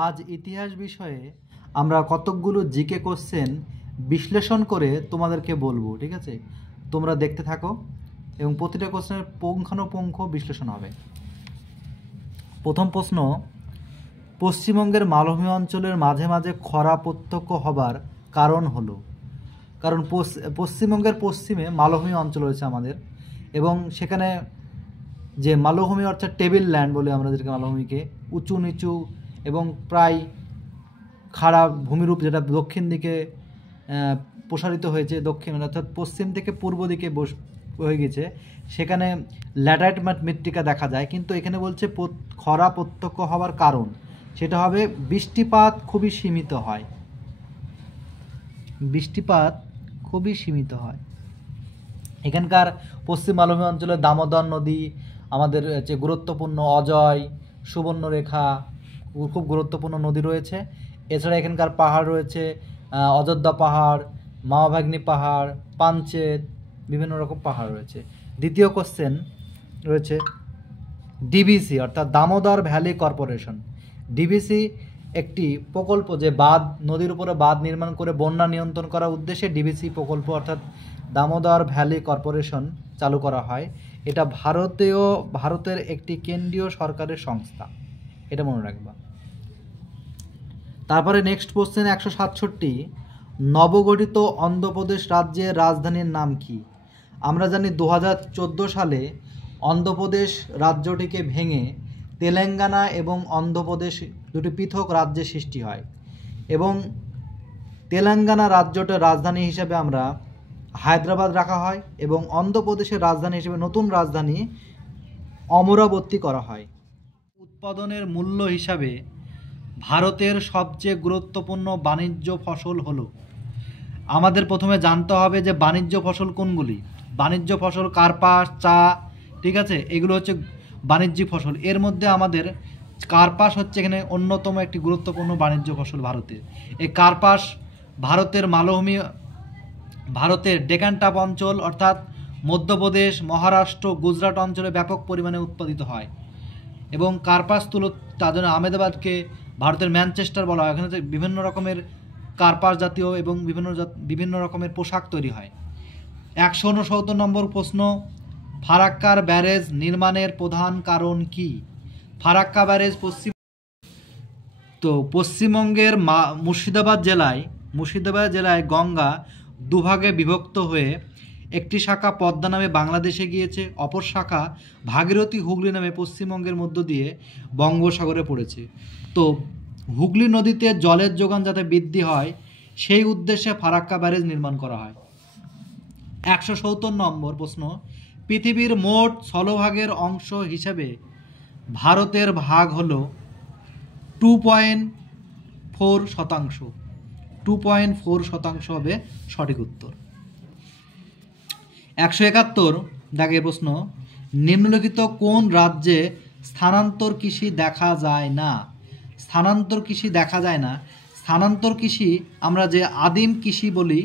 আজ ইতিহাস বিষয়ে আমরা কতকগুলো জিকে কোশ্চেন বিশ্লেষণ করে তোমাদেরকে বলবো, ঠিক আছে? তোমরা দেখতে থাকো এবং প্রতিটা কোশ্চেনের পুঙ্খানুপুঙ্খ বিশ্লেষণ হবে। প্রথম প্রশ্ন, পশ্চিমবঙ্গের মালভূমি অঞ্চলের মাঝে মাঝে খরা প্রত্যক্ষ হবার কারণ হলো? কারণ পশ্চিমবঙ্গের পশ্চিমে মালভূমি অঞ্চল রয়েছে আমাদের, এবং সেখানে যে মালভূমি অর্থাৎ টেবিল ল্যান্ড বলে আমরা যেটাকে, মালভূমিকে উঁচু নিচু এবং প্রায় খাড়া ভূমিরূপ, যেটা দক্ষিণ দিকে প্রসারিত হয়েছে, দক্ষিণ অর্থাৎ পশ্চিম থেকে পূর্ব দিকে হয়ে গেছে, সেখানে ল্যাটারাইট মৃত্তিকা দেখা যায়। কিন্তু এখানে বলছে খরা প্রত্যক্ষ হওয়ার কারণ, সেটা হবে বৃষ্টিপাত খুবই সীমিত হয়। বৃষ্টিপাত খুবই সীমিত হয়। এখানকার পশ্চিম মালভূমি অঞ্চলে দামোদর নদী আমাদের যে গুরুত্বপূর্ণ, অজয়, সুবর্ণরেখা খুব গুরুত্বপূর্ণ নদী রয়েছে। এছাড়া এখানকার পাহাড় রয়েছে, অযোধ্যা পাহাড়, মামাভাগ্নি পাহাড়, পাঞ্চেত, বিভিন্ন রকম পাহাড় রয়েছে। দ্বিতীয় কোশ্চেন রয়েছে ডিভিসি অর্থাৎ দামোদর ভ্যালি কর্পোরেশন। ডিভিসি একটি প্রকল্প, যে বাঁধ, নদীর উপরে বাঁধ নির্মাণ করে বন্যা নিয়ন্ত্রণ করার উদ্দেশ্যে ডিভিসি প্রকল্প অর্থাৎ দামোদর ভ্যালি কর্পোরেশন চালু করা হয়। এটা ভারতের একটি কেন্দ্রীয় সরকারের সংস্থা, এটা মনে রাখবা। তারপরে নেক্সট কোশ্চেন 167, নবগঠিত অন্ধ্রপ্রদেশ রাজ্যের রাজধানীর নাম কি? আমরা জানি 2014 সালে অন্ধ্রপ্রদেশ রাজ্যটিকে ভেঙে তেলেঙ্গানা এবং অন্ধ্রপ্রদেশ দুটি পৃথক রাজ্যের সৃষ্টি হয়, এবং তেলেঙ্গানা রাজ্যটার রাজধানী হিসেবে আমরা হায়দ্রাবাদ রাখা হয়, এবং অন্ধ্রপ্রদেশের রাজধানী হিসেবে নতুন রাজধানী অমরাবতী করা হয়। উৎপাদনের মূল্য হিসাবে ভারতের সবচেয়ে গুরুত্বপূর্ণ বাণিজ্য ফসল হলো? আমাদের প্রথমে জানতে হবে যে বাণিজ্য ফসল কোনগুলি। বাণিজ্য ফসল কার্পাস, চা, ঠিক আছে, এগুলো হচ্ছে বাণিজ্যিক ফসল। এর মধ্যে আমাদের কার্পাস হচ্ছে এখানে অন্যতম একটি গুরুত্বপূর্ণ বাণিজ্য ফসল ভারতের। এই কার্পাস ভারতের মালভূমি, ভারতের ডেকান টাপ অঞ্চল অর্থাৎ মধ্যপ্রদেশ, মহারাষ্ট্র, গুজরাট অঞ্চলে ব্যাপক পরিমাণে উৎপাদিত হয়, এবং কার্পাস তুলো, তার জন্য আহমেদাবাদকে ভারতের ম্যানচেস্টার বলা হয়। এখানে বিভিন্ন রকমের কার্পাস জাতীয় এবং বিভিন্ন রকমের পোশাক তৈরি হয়। 169 নম্বর প্রশ্ন, ফারাক্কার ব্যারেজ নির্মাণের প্রধান কারণ কি? ফারাক্কা ব্যারেজ পশ্চিমবঙ্গের মুর্শিদাবাদ জেলায় গঙ্গা দুভাগে বিভক্ত হয়ে একটি শাখা পদ্মা নামে বাংলাদেশে গিয়েছে, অপর শাখা ভাগীরথী হুগলি নামে পশ্চিমবঙ্গের মধ্য দিয়ে বঙ্গোপসাগরে পড়েছে। তো হুগলি নদীতে জলের যোগান যাতে বৃদ্ধি হয়, সেই উদ্দেশ্যে ফারাক্কা ব্যারেজ নির্মাণ করা হয়। 170 নম্বর প্রশ্ন, পৃথিবীর মোট স্থলভাগের অংশ হিসেবে ভারতের ভাগ হলো 2.4%। 2.4% হবে সঠিক উত্তর। 171 দাগের প্রশ্ন, নিম্নলিখিত কোন রাজ্যে স্থানান্তর কৃষি দেখা যায় না? স্থানান্তর কৃষি দেখা যায় না। স্থানান্তর কৃষি আমরা যে আদিম কৃষি বলি,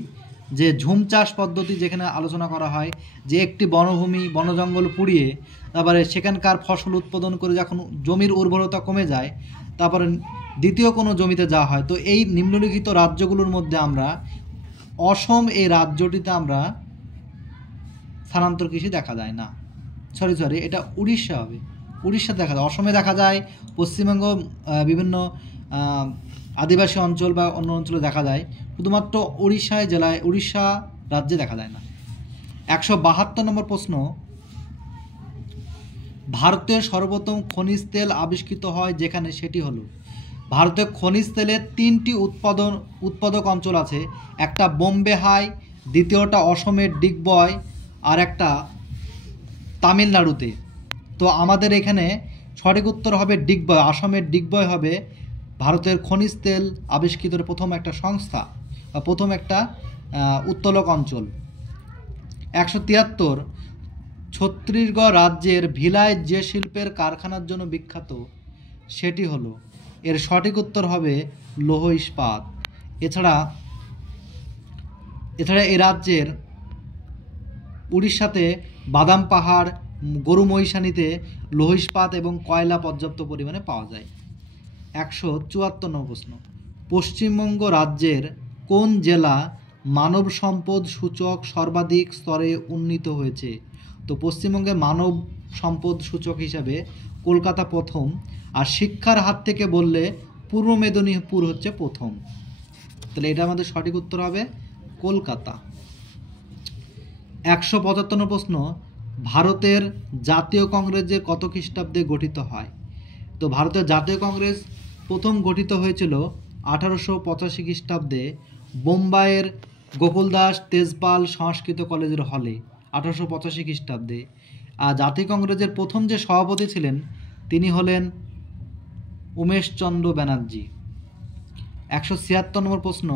যে ঝুম চাষ পদ্ধতি যেখানে আলোচনা করা হয়, যে একটি বনভূমি, বনজঙ্গল পুড়িয়ে তারপরে সেখানকার ফসল উৎপাদন করে যখন জমির উর্বরতা কমে যায়, তারপরে দ্বিতীয় কোনো জমিতে যাওয়া হয়। তো এই নিম্নলিখিত রাজ্যগুলোর মধ্যে আমরা অসম, এই রাজ্যটিতে আমরা স্থানান্তর কৃষি দেখা যায় না। সরি, এটা উড়িষ্যা হবে। উড়িষ্যা দেখা যায়, অসমে দেখা যায়, পশ্চিমবঙ্গ বিভিন্ন আদিবাসী অঞ্চল বা অন্য অঞ্চলে দেখা যায়, শুধুমাত্র উড়িষ্যা রাজ্যে দেখা যায় না। 172 নম্বর প্রশ্ন, ভারতের সর্বপ্রথম খনিজ তেল আবিষ্কৃত হয় যেখানে, সেটি হলো? ভারতের খনিজ তেলের 3টি উৎপাদক অঞ্চল আছে। একটা বোম্বে হাই, দ্বিতীয়টা অসমের ডিগবয়, আর একটা তামিলনাড়ুতে। তো আমাদের এখানে সঠিক উত্তর হবে ডিগবয়। আসামের ডিগবয় হবে ভারতের খনিজ তেল আবিষ্কৃতের প্রথম একটা সংস্থা বা প্রথম একটা উত্তোলক অঞ্চল। 173, ছত্তিশগড় রাজ্যের ভিলায় যে শিল্পের কারখানার জন্য বিখ্যাত, সেটি হলো? এর সঠিক উত্তর হবে লৌহ ইস্পাত। এছাড়া এই রাজ্যের উড়িষ্যাতে বাদাম পাহাড়, গরু মহিষানিতে লৌহ ইস্পাত এবং কয়লা পর্যাপ্ত পরিমাণে পাওয়া যায়। 174 নম্বর প্রশ্ন, পশ্চিমবঙ্গ রাজ্যের কোন জেলা মানব সম্পদ সূচক সর্বাধিক স্তরে উন্নীত হয়েছে? তো পশ্চিমবঙ্গে মানব সম্পদ সূচক হিসাবে কলকাতা প্রথম, আর শিক্ষার হাত থেকে বললে পূর্ব মেদিনীপুর হচ্ছে প্রথম। তাহলে এটা আমাদের সঠিক উত্তর হবে কলকাতা। 175 প্রশ্ন, ভারতের জাতীয় কংগ্রেস যে কত খ্রিস্টাব্দে গঠিত হয়? তো ভারতের জাতীয় কংগ্রেস প্রথম গঠিত হয়েছিল 1885 খ্রিস্টাব্দে বোম্বাইয়ের গোকুলদাস তেজপাল সংস্কৃত কলেজের হলে 1885 খ্রিস্টাব্দে। আর জাতীয় কংগ্রেসের প্রথম যে সভাপতি ছিলেন তিনি হলেন উমেশচন্দ্র ব্যানার্জি। 176 নম্বর প্রশ্ন,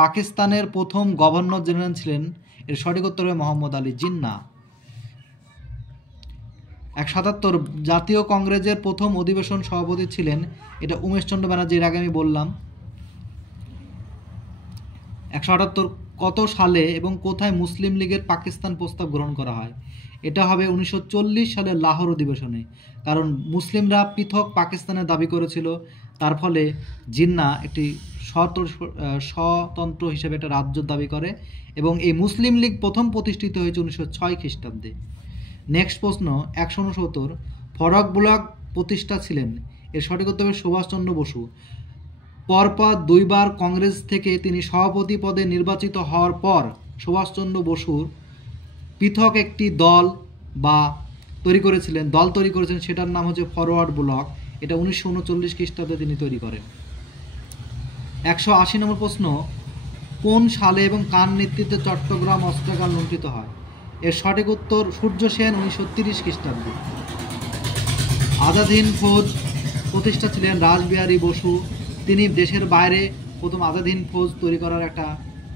পাকিস্তানের প্রথম গভর্নর জেনারেল ছিলেন? এর সঠিক উত্তর হবে মোহাম্মদ আলী জিন্না। 177 জাতীয় কংগ্রেসের প্রথম অধিবেশন সভাপতি ছিলেন? এটা উমেশচন্দ্র ব্যানার্জি, এর আগে আমি বললাম। 178 কত সালে এবং কোথায় মুসলিম লীগের পাকিস্তান প্রস্তাব গ্রহণ করা হয়? এটা হবে 1940 সালের লাহোর অধিবেশনে, কারণ মুসলিমরা পৃথক পাকিস্তানের দাবি করেছিল, তার ফলে জিন্না একটি স্বতন্ত্র হিসেবে একটা রাজ্য দাবি করে, এবং এই মুসলিম লীগ প্রথম প্রতিষ্ঠিত হয়েছে 1906 খ্রিস্টাব্দে। নেক্সট প্রশ্ন 169, ফরওয়ার্ড ব্লক প্রতিষ্ঠা ছিলেন? এর সঠিক উত্তর হবে সুভাষচন্দ্র বসু। পরপর দুইবার কংগ্রেস থেকে তিনি সভাপতি পদে নির্বাচিত হওয়ার পর সুভাষচন্দ্র বসুর পৃথক একটি দল তৈরি করেছিলেন, সেটার নাম হচ্ছে ফরওয়ার্ড ব্লক। এটা 1939 খ্রিস্টাব্দে তিনি তৈরি করেন। 180 নম্বর প্রশ্ন, কোন সালে এবং কার নেতৃত্বে চট্টগ্রাম অস্ত্রাগার লুণ্ঠিত হয়? এর সঠিক উত্তর সূর্য সেন, 1930 খ্রিস্টাব্দে। আজাদ হিন্দ ফৌজ প্রতিষ্ঠা ছিলেন রাসবিহারী বসু। তিনি দেশের বাইরে প্রথম আজাদ হিন্দ ফৌজ তৈরি করার একটা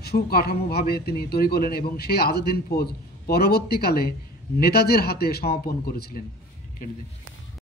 সুকাঠামোভাবে তিনি তৈরি করলেন, এবং সেই আজাদ হিন্দ ফৌজ পরবর্তীকালে নেতাজির হাতে সমর্পণ করেছিলেন।